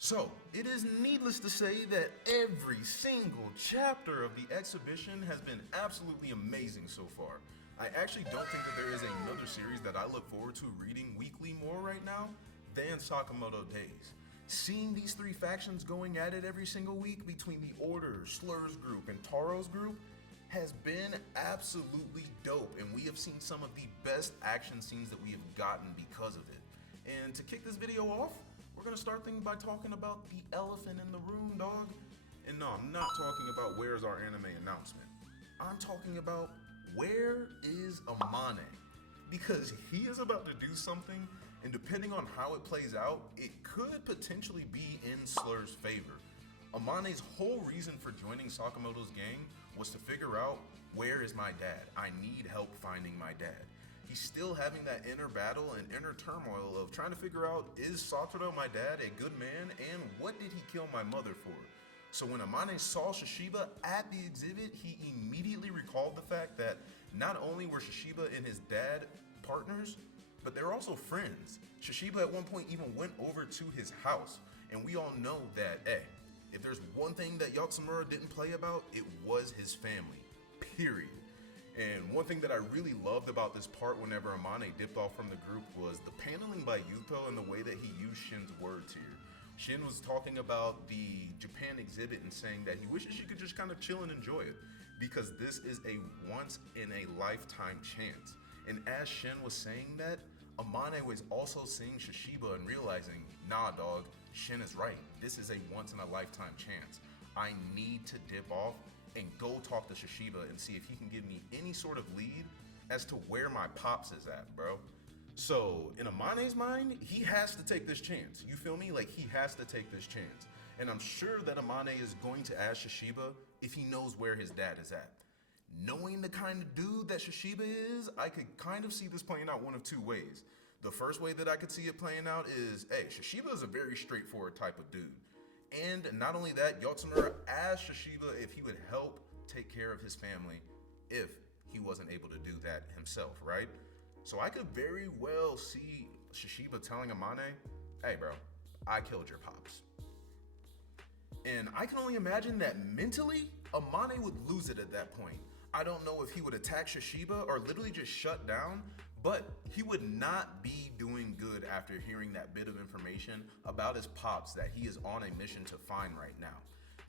So, it is needless to say that every single chapter of the exhibition has been absolutely amazing so far. I actually don't think that there is another series that I look forward to reading weekly more right now than Sakamoto Days. Seeing these three factions going at it every single week between the Order, Slur's group, and Taro's group has been absolutely dope, and we have seen some of the best action scenes that we have gotten because of it. And to kick this video off, we're gonna start things by talking about the elephant in the room, dog. And no, I'm not talking about where's our anime announcement. I'm talking about where is Amane? Because he is about to do something, and depending on how it plays out, it could potentially be in Slur's favor. Amane's whole reason for joining Sakamoto's gang was to figure out, where is my dad? I need help finding my dad. He's still having that inner battle and inner turmoil of trying to figure out, is Satoru my dad a good man, and what did he kill my mother for? So when Amane saw Shishiba at the exhibit, he immediately recalled the fact that not only were Shishiba and his dad partners, but they're also friends. Shishiba at one point even went over to his house, and we all know that, if there's one thing that Yatsumura didn't play about, it was his family, period. And one thing that I really loved about this part whenever Amane dipped off from the group was the paneling by Yuto and the way that he used Shin's words here. Shin was talking about the Japan exhibit and saying that he wishes she could just kind of chill and enjoy it because this is a once in a lifetime chance. And as Shin was saying that, Amane was also seeing Shishiba and realizing, nah dog, Shin is right. This is a once in a lifetime chance. I need to dip off and go talk to Shishiba and see if he can give me any sort of lead as to where my pops is at, bro. So in Amane's mind, he has to take this chance. You feel me? Like, he has to take this chance. And I'm sure that Amane is going to ask Shishiba if he knows where his dad is at. Knowing the kind of dude that Shishiba is, I could kind of see this playing out one of two ways. The first way that I could see it playing out is, Shishiba is a very straightforward type of dude. And not only that, Yatsumura asked Shishiba if he would help take care of his family if he wasn't able to do that himself, right? So I could very well see Shishiba telling Amane, hey bro, I killed your pops. And I can only imagine that mentally, Amane would lose it at that point. I don't know if he would attack Shishiba or literally just shut down, but he would not be doing good after hearing that bit of information about his pops that he is on a mission to find right now.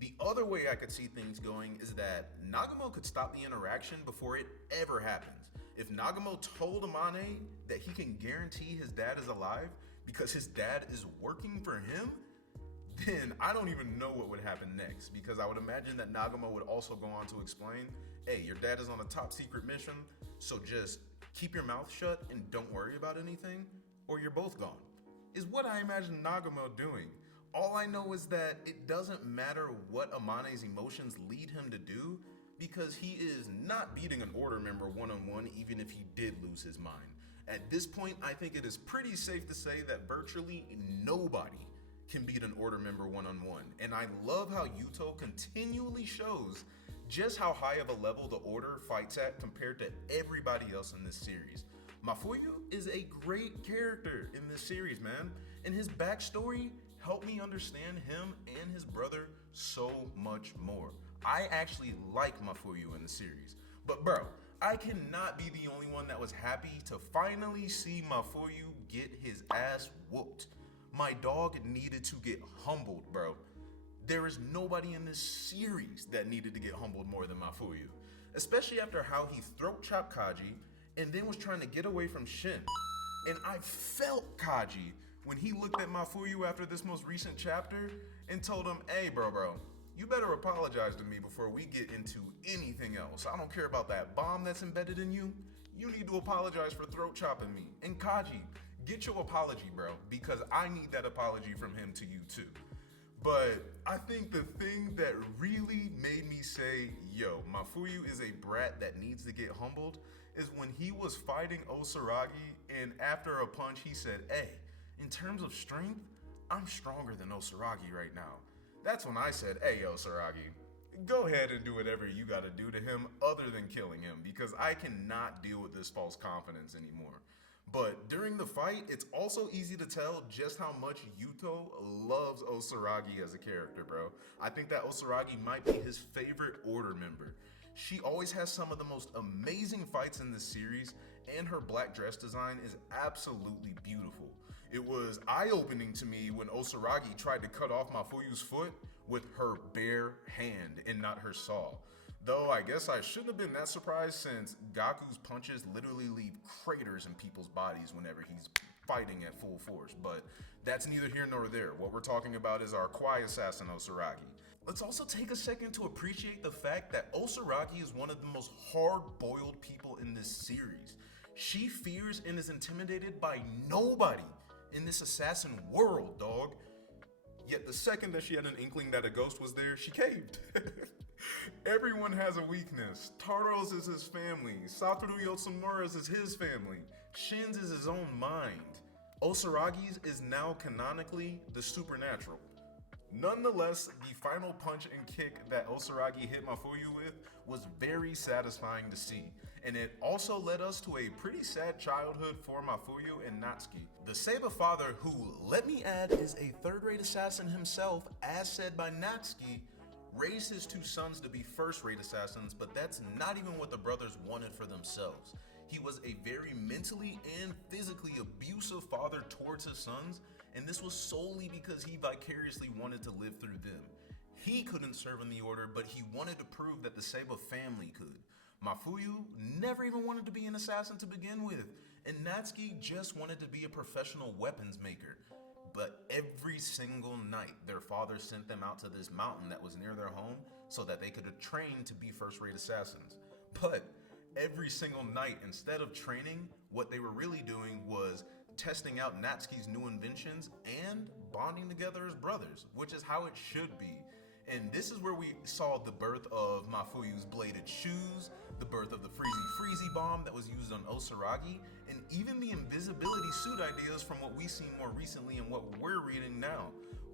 The other way I could see things going is that Nagumo could stop the interaction before it ever happens. If Nagumo told Amane that he can guarantee his dad is alive because his dad is working for him, then I don't even know what would happen next, because I would imagine that Nagumo would also go on to explain, hey, your dad is on a top secret mission, so just keep your mouth shut and don't worry about anything, or you're both gone, is what I imagine Nagumo doing. All I know is that it doesn't matter what Amane's emotions lead him to do, because he is not beating an Order member one-on-one even if he did lose his mind. At this point, I think it is pretty safe to say that virtually nobody can beat an Order member one-on-one. And I love how Yuto continually shows just how high of a level the Order fights at compared to everybody else in this series. Mafuyu is a great character in this series, man. And his backstory helped me understand him and his brother so much more. I actually like Mafuyu in the series. But bro, I cannot be the only one that was happy to finally see Mafuyu get his ass whooped. My dog needed to get humbled, bro. There is nobody in this series that needed to get humbled more than Mafuyu. Especially after how he throat chopped Kaji and then was trying to get away from Shin. And I felt Kaji when he looked at Mafuyu after this most recent chapter and told him, hey bro, you better apologize to me before we get into anything else. I don't care about that bomb that's embedded in you. You need to apologize for throat chopping me. And Kaji, get your apology, bro, because I need that apology from him to you too. But I think the thing that really made me say, yo, Mafuyu is a brat that needs to get humbled is when he was fighting Osaragi and after a punch he said, hey, in terms of strength, I'm stronger than Osaragi right now. That's when I said, hey, Osaragi, go ahead and do whatever you gotta do to him other than killing him, because I cannot deal with this false confidence anymore. But during the fight, it's also easy to tell just how much Yuto loves Osaragi as a character, bro. I think that Osaragi might be his favorite order member. She always has some of the most amazing fights in this series, and her black dress design is absolutely beautiful. It was eye-opening to me when Osaragi tried to cut off Mafuyu's foot with her bare hand and not her saw. Though I guess I shouldn't have been that surprised since Gaku's punches literally leave craters in people's bodies whenever he's fighting at full force. But that's neither here nor there. What we're talking about is our Kwai assassin Osaragi. Let's also take a second to appreciate the fact that Osaragi is one of the most hard-boiled people in this series. She fears and is intimidated by nobody in this assassin world, dog. Yet the second that she had an inkling that a ghost was there, she caved. Everyone has a weakness. Taro's is his family. Satoru Yotsumura's is his family. Shin's is his own mind. Osaragi's is now canonically the supernatural. Nonetheless, the final punch and kick that Osaragi hit Mafuyu with was very satisfying to see, and it also led us to a pretty sad childhood for Mafuyu and Natsuki. The Seba father, who, let me add, is a third-rate assassin himself, as said by Natsuki, raised his two sons to be first-rate assassins, but that's not even what the brothers wanted for themselves. He was a very mentally and physically abusive father towards his sons, and this was solely because he vicariously wanted to live through them. He couldn't serve in the order, but he wanted to prove that the Seba family could. Mafuyu never even wanted to be an assassin to begin with, and Natsuki just wanted to be a professional weapons maker. But every single night, their father sent them out to this mountain that was near their home so that they could train to be first-rate assassins. But every single night, instead of training, what they were really doing was testing out Natsuki's new inventions and bonding together as brothers, which is how it should be. And this is where we saw the birth of Mafuyu's bladed shoes, the birth of the freezy bomb that was used on Osaragi, and even the invisibility suit ideas from what we've seen more recently and what we're reading now.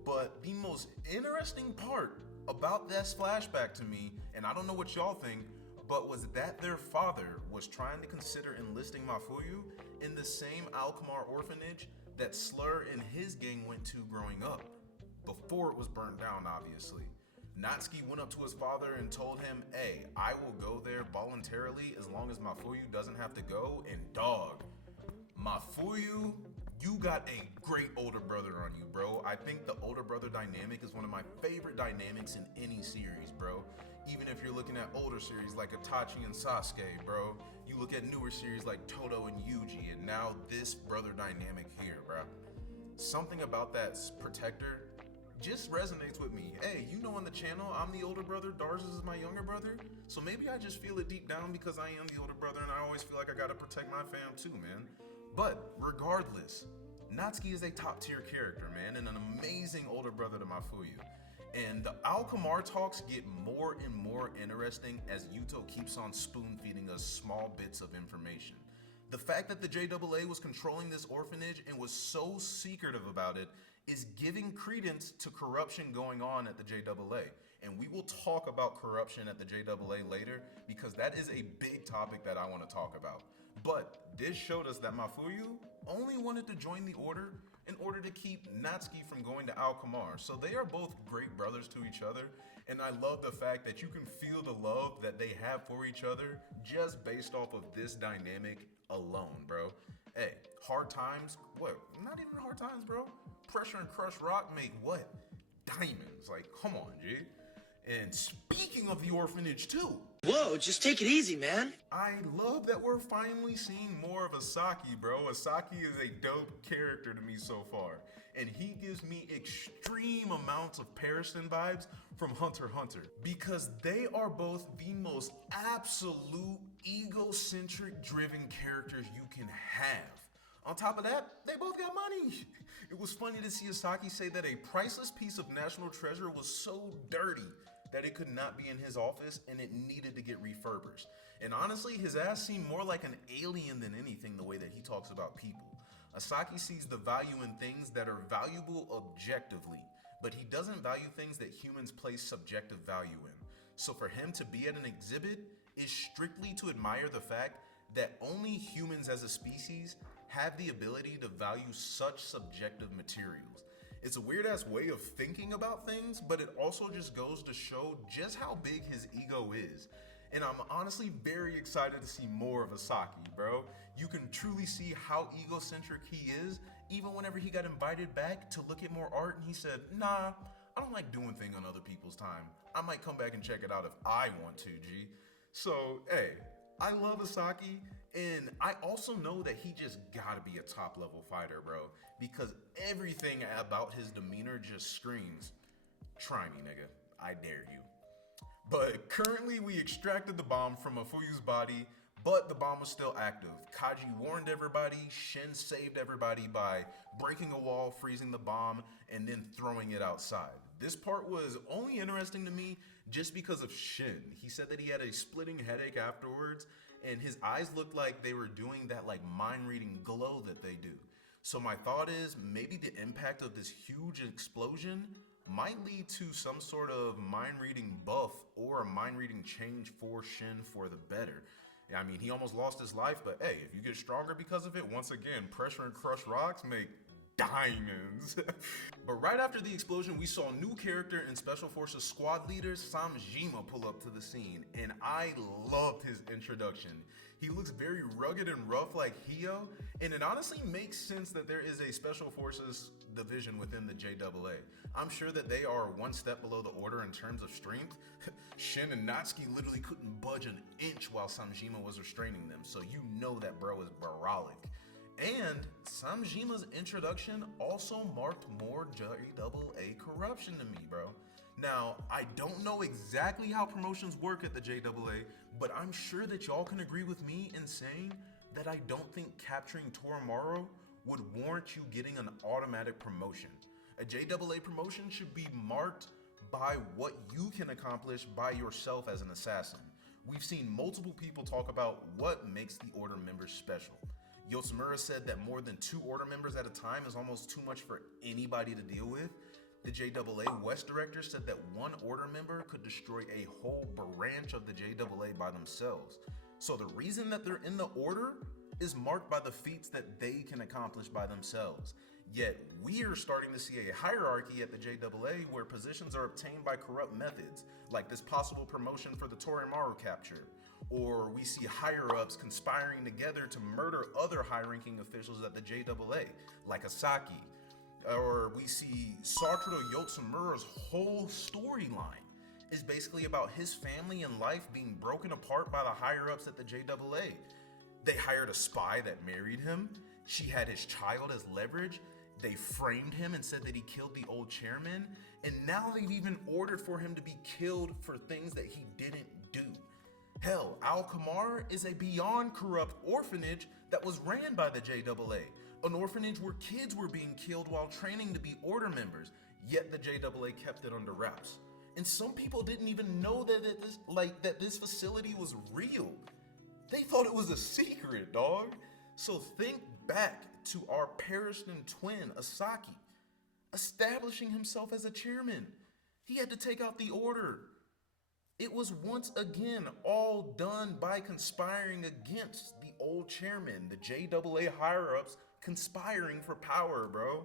But the most interesting part about this flashback to me, and I don't know what y'all think, but was that their father was trying to consider enlisting Mafuyu in the same Al-Kamar orphanage that Slur and his gang went to growing up, before it was burned down, obviously. Natsuki went up to his father and told him, hey, I will go there voluntarily as long as Mafuyu doesn't have to go, and dog, Mafuyu, you got a great older brother on you, bro. I think the older brother dynamic is one of my favorite dynamics in any series, bro. Even if you're looking at older series like Itachi and Sasuke, bro. You look at newer series like Todo and Yuji, and now this brother dynamic here, bro. Something about that protector just resonates with me. Hey, you know on the channel, I'm the older brother, Darz is my younger brother. So maybe I just feel it deep down because I am the older brother and I always feel like I gotta protect my fam too, man. But regardless, Natsuki is a top tier character, man, and an amazing older brother to Mafuyu. And the Al-Kamar talks get more and more interesting as Yuto keeps on spoon feeding us small bits of information. The fact that the JAA was controlling this orphanage and was so secretive about it is giving credence to corruption going on at the JAA. And we will talk about corruption at the JAA later because that is a big topic that I want to talk about. But this showed us that Mafuyu only wanted to join the order in order to keep Natsuki from going to Al-Kamar. So they are both great brothers to each other. And I love the fact that you can feel the love that they have for each other just based off of this dynamic alone, bro. Hey, hard times, what? Not even hard times, bro. Pressure and crush rock make what? Diamonds. Like, come on, G. And speaking of the orphanage too. Whoa, just take it easy, man. I love that we're finally seeing more of Asaki, bro. Asaki is a dope character to me so far. And he gives me extreme amounts of Parison vibes from Hunter x Hunter. Because they are both the most absolute egocentric driven characters you can have. On top of that, they both got money. It was funny to see Asaki say that a priceless piece of national treasure was so dirty that it could not be in his office and it needed to get refurbished. And honestly, his ass seemed more like an alien than anything the way that he talks about people. Asaki sees the value in things that are valuable objectively, but he doesn't value things that humans place subjective value in. So for him to be at an exhibit is strictly to admire the fact that only humans as a species have the ability to value such subjective materials. It's a weird ass way of thinking about things, but it also just goes to show just how big his ego is. And I'm honestly very excited to see more of Asaki, bro. You can truly see how egocentric he is, even whenever he got invited back to look at more art and he said, nah, I don't like doing things on other people's time. I might come back and check it out if I want to, G. So, hey, I love Asaki, and I also know that he just gotta be a top level fighter, bro, because everything about his demeanor just screams, try me, nigga, I dare you. But currently we extracted the bomb from Mafuyu's body, but the bomb was still active. Kaji warned everybody, Shin saved everybody by breaking a wall, freezing the bomb, and then throwing it outside. This part was only interesting to me just because of Shin. He said that he had a splitting headache afterwards, and his eyes looked like they were doing that like mind-reading glow that they do. So my thought is maybe the impact of this huge explosion might lead to some sort of mind-reading buff or a mind-reading change for Shin for the better. I mean, he almost lost his life, but hey, if you get stronger because of it, once again, pressure and crush rocks make diamonds. But right after the explosion, we saw new character and Special Forces squad leader Samejima pull up to the scene, and I loved his introduction. He looks very rugged and rough like Hio, and it honestly makes sense that there is a Special Forces division within the JAA. I'm sure that they are one step below the Order in terms of strength. Shin and Natsuki literally couldn't budge an inch while Samejima was restraining them, so you know that bro is brolic. And Samejima's introduction also marked more JAA corruption to me, bro. Now, I don't know exactly how promotions work at the JAA, but I'm sure that y'all can agree with me in saying that I don't think capturing Toramaru would warrant you getting an automatic promotion. A JAA promotion should be marked by what you can accomplish by yourself as an assassin. We've seen multiple people talk about what makes the Order members special. Yotsumura said that more than 2 Order members at a time is almost too much for anybody to deal with. The JAA West director said that 1 Order member could destroy a whole branch of the JAA by themselves. So the reason that they're in the Order is marked by the feats that they can accomplish by themselves. Yet we are starting to see a hierarchy at the JAA where positions are obtained by corrupt methods, like this possible promotion for the Toramaru capture. Or we see higher-ups conspiring together to murder other high-ranking officials at the JAA, like Asaki. Or we see Satoru Yotsumura's whole storyline is basically about his family and life being broken apart by the higher-ups at the JAA. They hired a spy that married him. She had his child as leverage. They framed him and said that he killed the old chairman. And now they've even ordered for him to be killed for things that he didn't do. Hell, Al-Kamar is a beyond corrupt orphanage that was ran by the JAA. An orphanage where kids were being killed while training to be Order members, yet the JAA kept it under wraps. And some people didn't even know that this facility was real. They thought it was a secret, dog. So think back to our Pariston twin, Asaki, establishing himself as a chairman. He had to take out the Order. It was once again all done by conspiring against the old chairman, the JAA higher-ups conspiring for power, bro.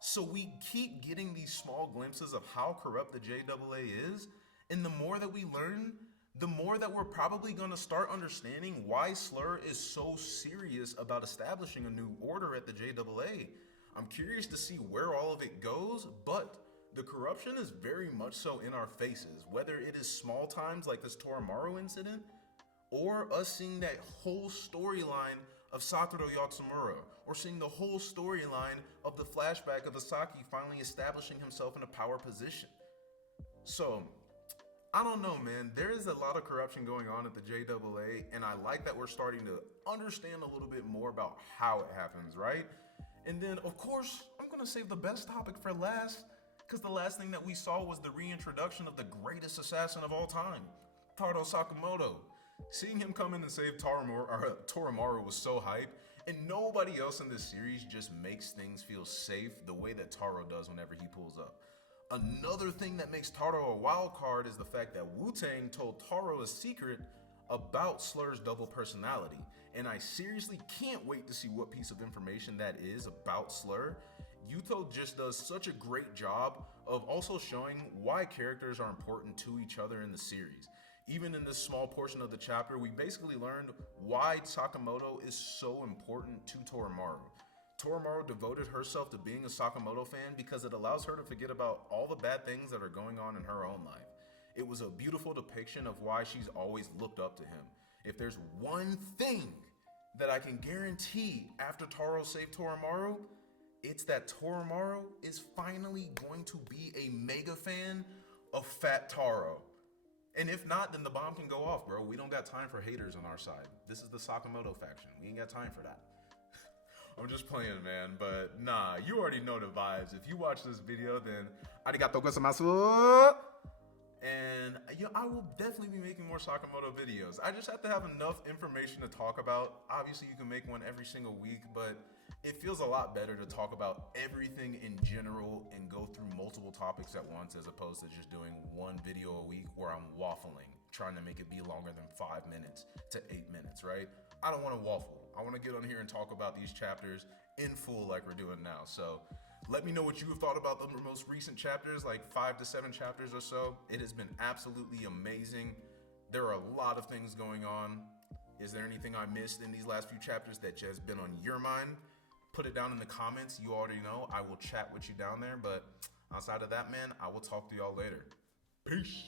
So we keep getting these small glimpses of how corrupt the JAA is, and the more that we learn, the more that we're probably gonna start understanding why Slur is so serious about establishing a new order at the JAA. I'm curious to see where all of it goes, but the corruption is very much so in our faces, whether it is small times like this Toramaru incident, or us seeing that whole storyline of Satoru Yotsumura, or seeing the whole storyline of the flashback of Asaki finally establishing himself in a power position. So, I don't know, man. There is a lot of corruption going on at the JAA, and I like that we're starting to understand a little bit more about how it happens, right? And then, of course, I'm gonna save the best topic for last, because the last thing that we saw was the reintroduction of the greatest assassin of all time, Taro Sakamoto. Seeing him come in and save Toramaru was so hype, and nobody else in this series just makes things feel safe the way that Taro does whenever he pulls up. Another thing that makes Taro a wild card is the fact that Wu-Tang told Taro a secret about Slur's double personality, and I seriously can't wait to see what piece of information that is about Slur. Yuto just does such a great job of also showing why characters are important to each other in the series. Even in this small portion of the chapter, we basically learned why Sakamoto is so important to Toramaru. Toramaru devoted herself to being a Sakamoto fan because it allows her to forget about all the bad things that are going on in her own life. It was a beautiful depiction of why she's always looked up to him. If there's one thing that I can guarantee after Taro saved Toramaru, it's that Toramaru is finally going to be a mega fan of Fat Taro. And if not, then the bomb can go off, bro. We don't got time for haters on our side. This is the Sakamoto faction. We ain't got time for that. I'm just playing, man, but nah, you already know the vibes. If you watch this video, then arigatou gozaimasu. And I will definitely be making more Sakamoto videos. I just have to have enough information to talk about. Obviously, you can make one every single week, but it feels a lot better to talk about everything in general and go through multiple topics at once as opposed to just doing one video a week where I'm waffling, trying to make it be longer than 5 minutes to 8 minutes, right? I don't want to waffle. I want to get on here and talk about these chapters in full like we're doing now. So let me know what you have thought about the most recent chapters, like 5 to 7 chapters or so. It has been absolutely amazing. There are a lot of things going on. Is there anything I missed in these last few chapters that just been on your mind? Put it down in the comments. You already know. I will chat with you down there. But outside of that, man, I will talk to y'all later. Peace.